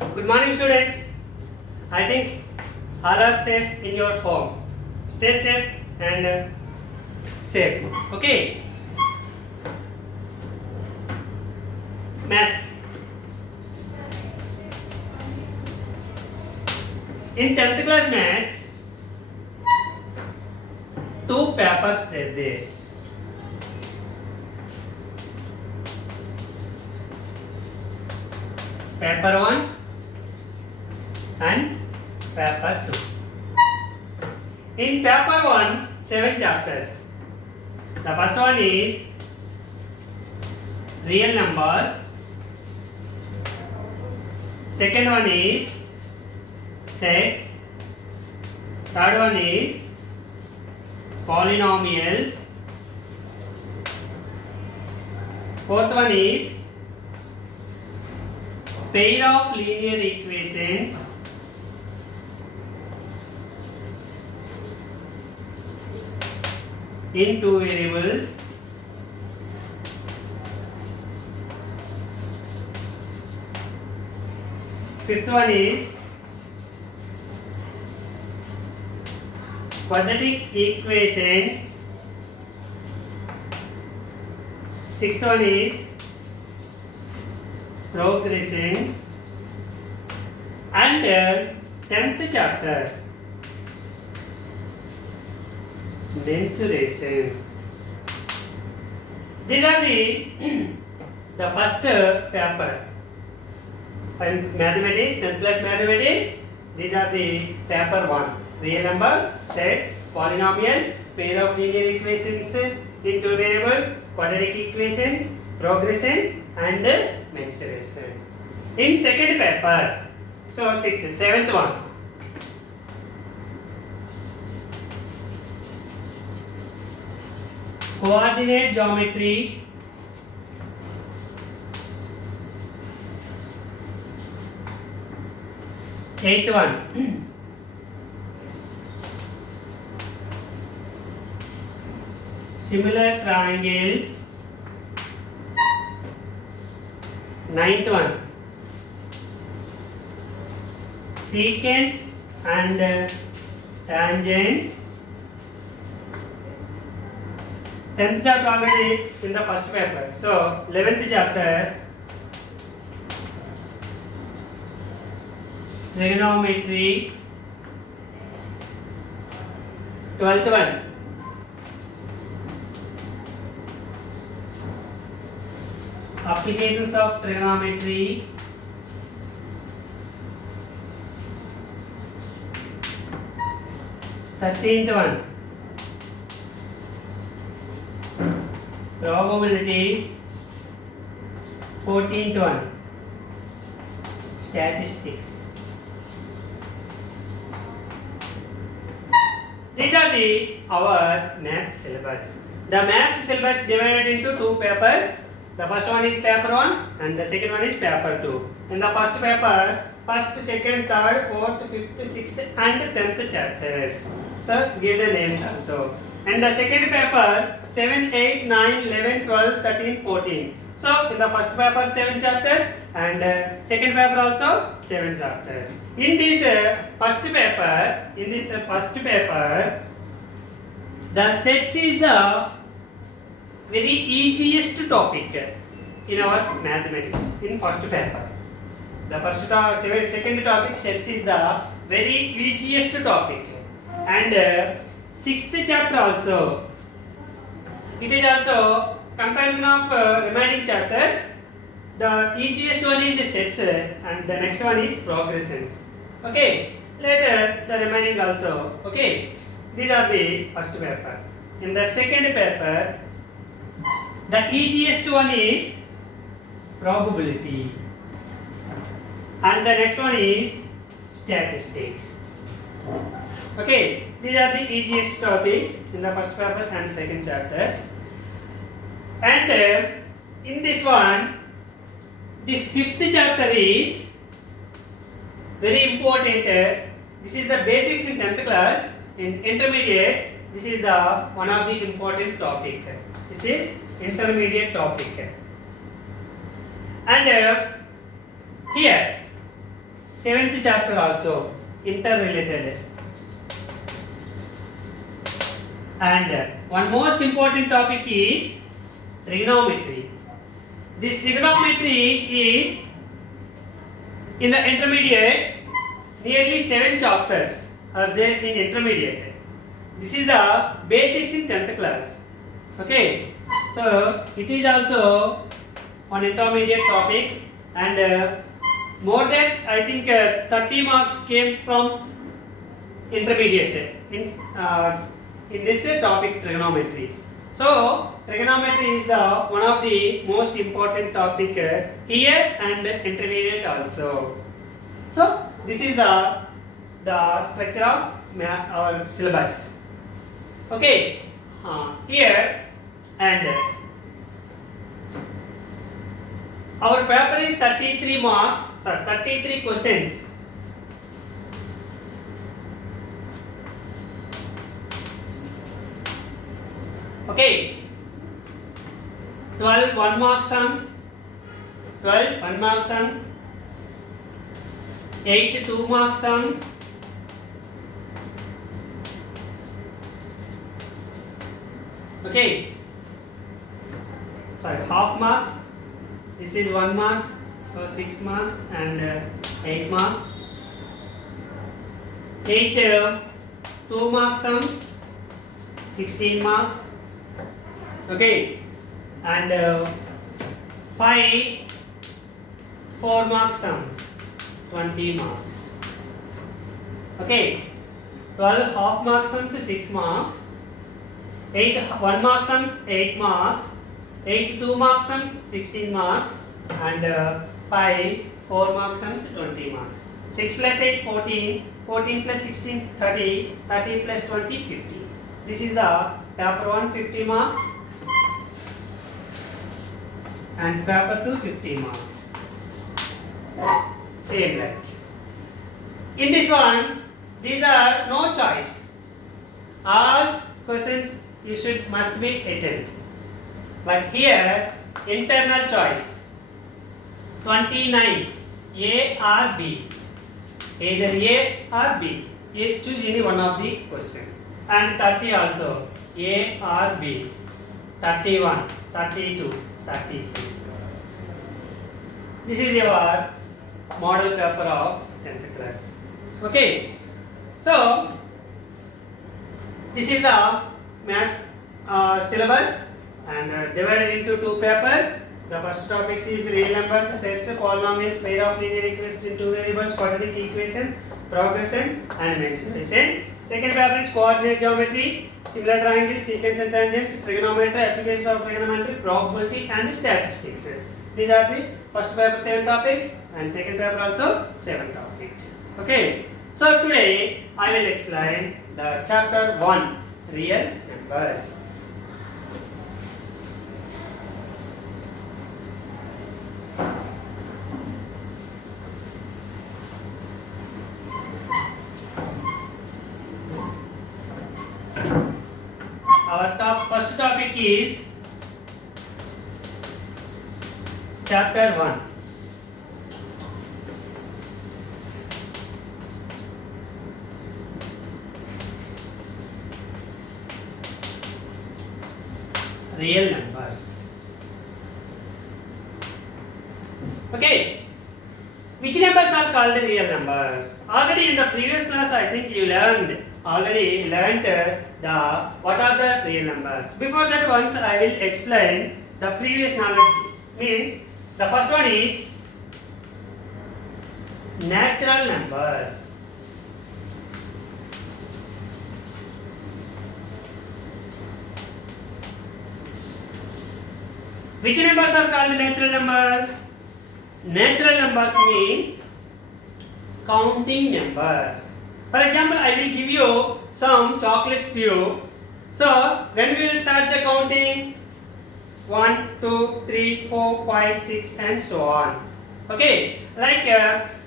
Good morning, students. I think all are safe in your home. Stay safe and safe. Okay. Maths. In 10th class maths, two papers are there. Paper 1 and paper 2. In paper 1, 7 chapters. The first one is real numbers. Second one is sets. Third one is polynomials. Fourth one is pair of linear equations. In two variables. Fifth one is quadratic equations. Sixth one is progressions. And 10th chapter, mensuration. These are the first paper. And mathematics, 10th class mathematics, these are the paper 1. Real numbers, sets, polynomials, pair of linear equations in two variables, quadratic equations, progressions and mensuration. In second paper, so 7th one. Coordinate geometry. Eighth one. Similar triangles. Ninth one. Secants and tangents. 10th chapter already in the first paper. So 11th chapter, trigonometry. 12th one, applications of trigonometry. 13th one, probability. 14th one, statistics. These are our maths syllabus. The maths syllabus divided into two papers. The first one is paper 1 and the second one is paper 2. In the first paper, first, second, third, fourth, fifth, sixth and 10th chapters. So give the names also. And the second paper, 7, 8, 9, 11, 12, 13, 14. So in the first paper 7 chapters and second paper also 7 chapters. In this first paper, the sets is the very easiest topic in our mathematics in first paper. The second topic, sets, is the very easiest topic. And sixth chapter also, it is also comparison of remaining chapters. The easiest one is the sets and the next one is progressions. Okay, later the remaining also. Okay, these are the first paper. In the second paper, the easiest one is probability and the next one is statistics. Okay, these are the easiest topics in the first paper and second chapters. And in this one, this fifth chapter is very important. This is the basics in 10th class. In intermediate, this is the one of the important topic. This is intermediate topic. And here seventh chapter also interrelated. And one most important topic is trigonometry. This trigonometry is in the intermediate. Nearly 7 chapters are there in intermediate. This is the basics in 10th class. Okay, so it is also an intermediate topic, and more than I think 30 marks came from intermediate in this topic trigonometry. So trigonometry is the one of the most important topic here and intermediate also. So this is the structure of our syllabus. Okay, here and our paper is 33 marks, 33 questions. Okay, 12 1 mark sums, 12 1 mark sums, 8 2 mark sums, okay, sorry, half marks. This is 1 mark, so 6 marks, and 8 marks. 8 2 mark sums, 16 marks. Okay, and 5 4 mark sums, 20 marks. Okay, 12 half mark sums 6 marks, 8 1 mark sums 8 marks, 8 2 mark sums 16 marks, and 5 4 mark sums 20 marks. 6 plus 8 14, 14 plus 16 30, 30 plus 20 50. This is the paper 1 50 marks and paper 2 50 marks. Same like. In this one, these are no choice. All questions you must be attempt. But here, internal choice. 29, A or B. Either A or B. Choose any one of the question. And 30 also, A or B. 31, 32, 33. This is your model paper of 10th class. Okay. So, this is the maths syllabus, and divided into 2 papers. The first topic is real numbers, sets, polynomials, pair of linear equations in 2 variables, quadratic equations, progressions, and mensuration. Second paper is coordinate geometry, similar triangles, secants and tangents, trigonometry, applications of trigonometry, probability, and statistics. These are the first paper 7 topics, and second paper also 7 topics. Okay. So today I will explain the chapter 1, real numbers. Our first topic is chapter 1. Real numbers. Okay. Which numbers are called real numbers? Already in the previous class, I think you learned what are the real numbers. Before that, once I will explain the previous knowledge. Means the first one is natural numbers. Which numbers are called natural numbers? Natural numbers means counting numbers. For example, I will give you some chocolates to you. So, when we will start the counting? 1, 2, 3, 4, 5, 6 and so on. Okay, like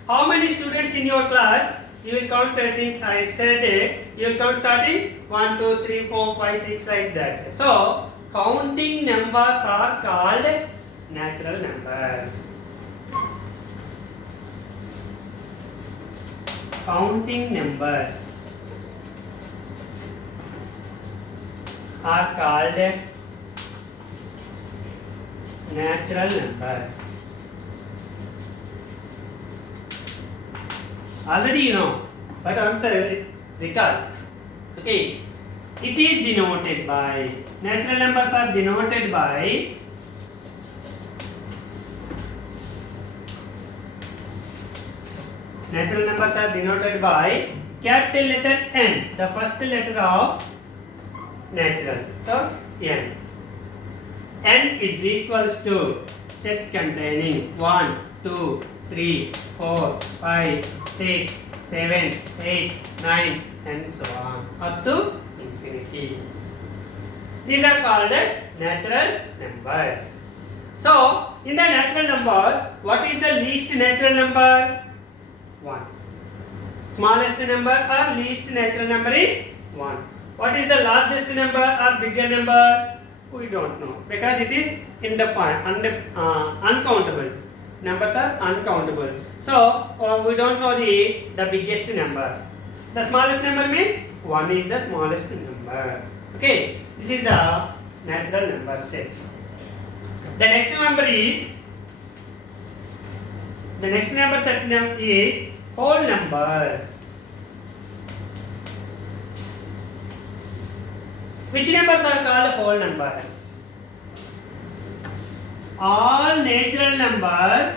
how many students in your class? You will count, I think I said you will count starting 1, 2, 3, 4, 5, 6 like that. So, counting numbers are called natural numbers. counting numbers are called natural numbers. Already you know, but once recall. Okay, it is denoted by, natural numbers are denoted by capital letter N, the first letter of natural. So N. N is equals to set containing 1, 2, 3, 4, 5, 6, 7, 8, 9 and so on up to infinity. These are called natural numbers. So in the natural numbers, what is the least natural number? 1. Smallest number or least natural number is 1. What is the largest number or bigger number? We don't know because it is indefinite, uncountable. Numbers are uncountable. So we don't know the biggest number. The smallest number means 1 is the smallest number. Okay, this is the natural number set. The next number set is whole numbers. Which numbers are called whole numbers? All natural numbers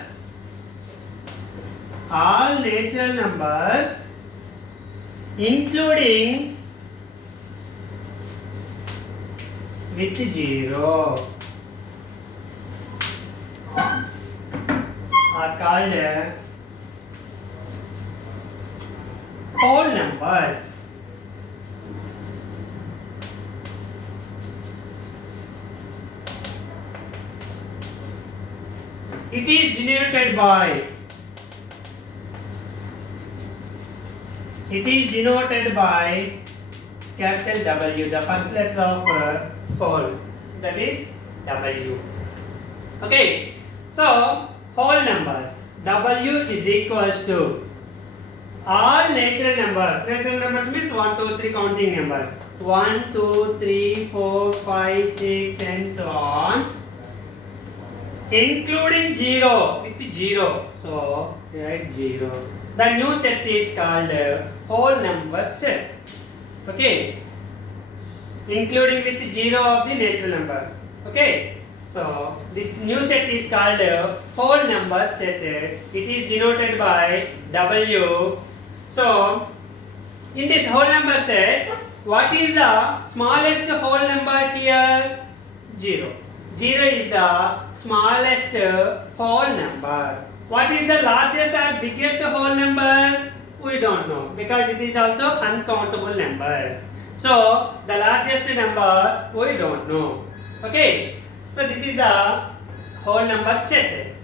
including with 0 are called whole numbers. It is denoted by capital W, the first letter of whole, that is W. Okay, so whole numbers, W is equals to all natural numbers. Natural numbers means 1, 2, 3 counting numbers. 1, 2, 3, 4, 5, 6 and so on. Including 0, with 0. So write 0. The new set is called whole number set. Okay. Including with 0 of the natural numbers. Okay. So this new set is called whole number set. It is denoted by W. So in this whole number set, what is the smallest whole number here? 0. 0 is the smallest whole number. What is the largest or biggest whole number? We don't know because it is also uncountable numbers. So the largest number we don't know. Okay. So this is the whole number set.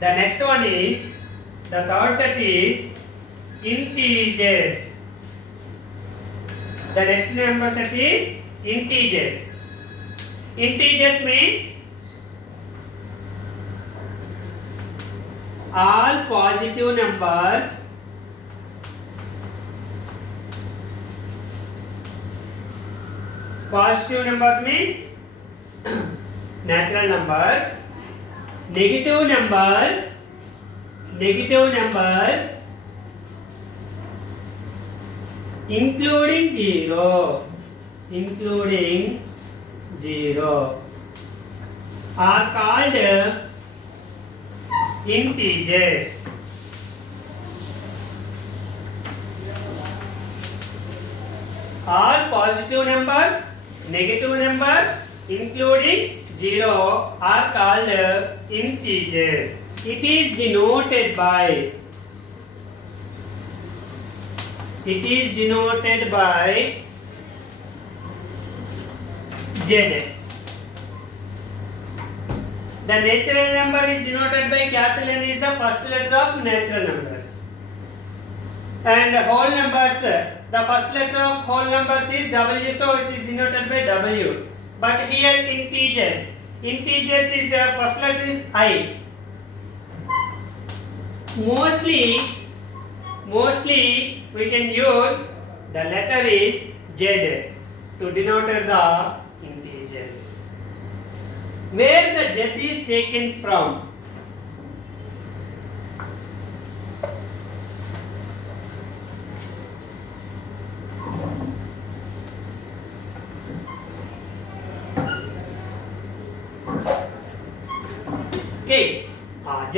The next one is, the third set is integers. The next number set is integers. Integers means all positive numbers means natural numbers. Negative numbers including 0 are called integers. All positive numbers, negative numbers including 0 are called integers. It is denoted by Z. The natural number is denoted by capital N, is the first letter of natural numbers. And whole numbers, the first letter of whole numbers is W, so it is denoted by W. But here integers is the first letter is I. Mostly mostly we can use the letter is Z to denote the integers. Where the Z is taken from? Okay, Z.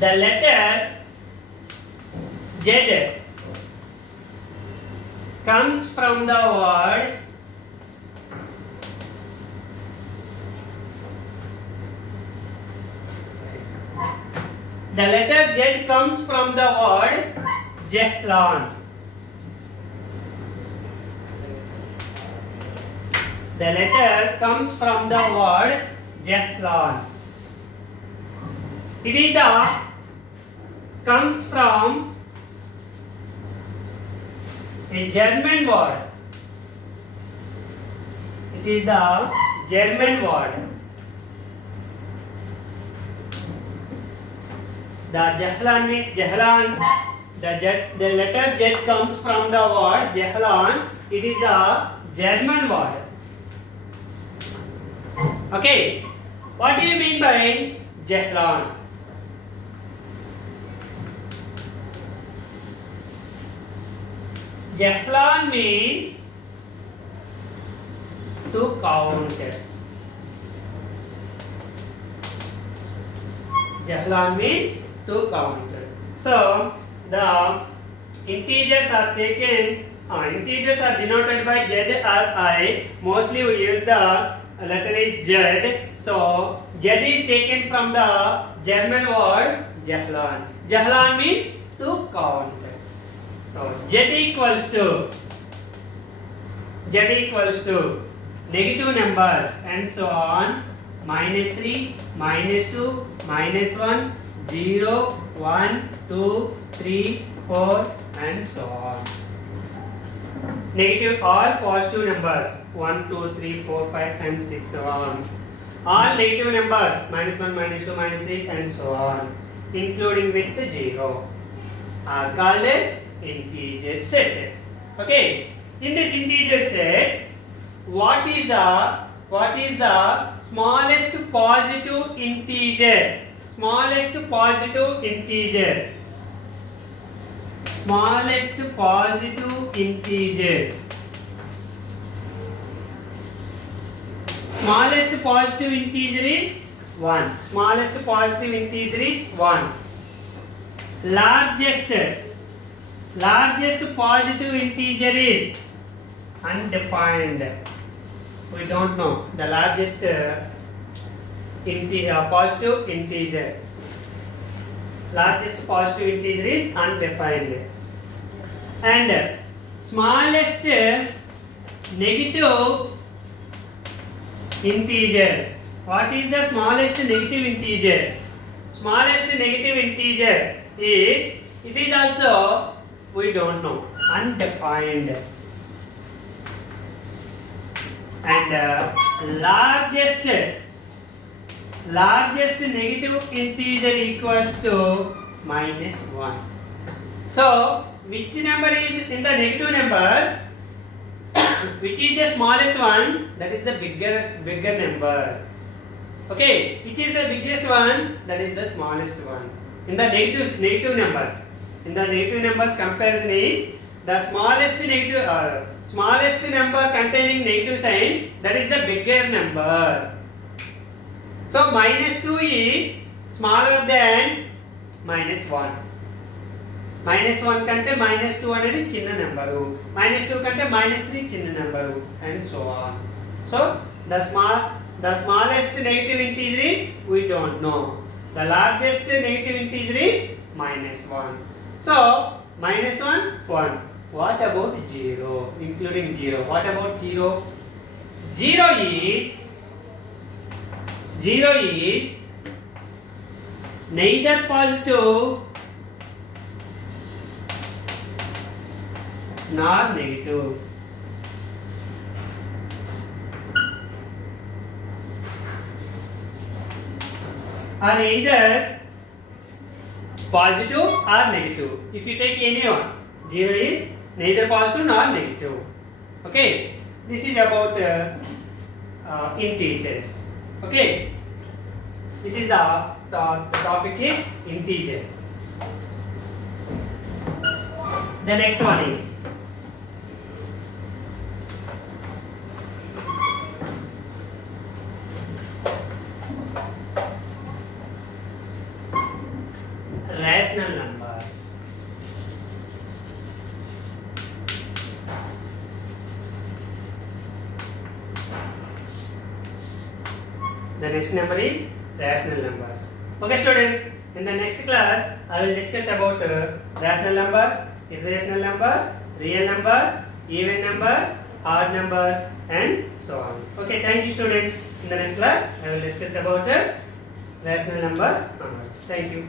The letter Z comes from the word Jehlan. The letter comes from the word Jehlan. It is comes from a German word. It is the German word. The the letter Z comes from the word Jehlan. It is a German word. Okay, what do you mean by Jehlan? Jehlan means to count. Jehlan means to count. So the integers are taken. Integers are denoted by Z or I. Mostly we use the letter is Z. So Z is taken from the German word Jehlan. Jehlan means to count. So Z equals to negative numbers and so on. -3, -2, -1, 0, 1, 2, 3, 4 and so on. Negative all positive numbers 1, 2, 3, 4, 5 and 6 so on. All negative numbers -1, -2, -3 and so on, including with 0 are called integer set. Okay, in this integer set, what is the smallest positive integer? Smallest positive integer. Smallest positive integer. Smallest positive integer is 1. Smallest positive integer is 1. Largest positive integer is undefined. We don't know the largest positive integer. Largest positive integer is undefined. And smallest negative integer. What is the smallest negative integer? Smallest negative integer is, it is also, we don't know, undefined. And largest negative integer equals to -1. So which number is in the negative numbers? Which is the smallest one? That is the bigger number. Okay, which is the biggest one? That is the smallest one. In the negative numbers. In the negative numbers comparison is the smallest number containing negative sign, that is the bigger number. So -2 is smaller than -1. -1 కంటే -2 అనేది చిన్న number, -2 కంటే -3 చిన్న number and so on. So the smallest negative integer is, we don't know. The largest negative integer is -1. So -1, 1. What about 0? Including 0. What about 0? 0 is neither positive nor negative. are either positive or negative. If you take any one, 0 is neither positive nor negative. Okay, this is about integers. Okay, this is the topic is integer. The next one is rational numbers. The next number is rational numbers. Okay students, in the next class I will discuss about rational numbers, irrational numbers, real numbers, even numbers, odd numbers and so on. Okay, thank you students. In the next class I will discuss about the rational numbers. Thank you.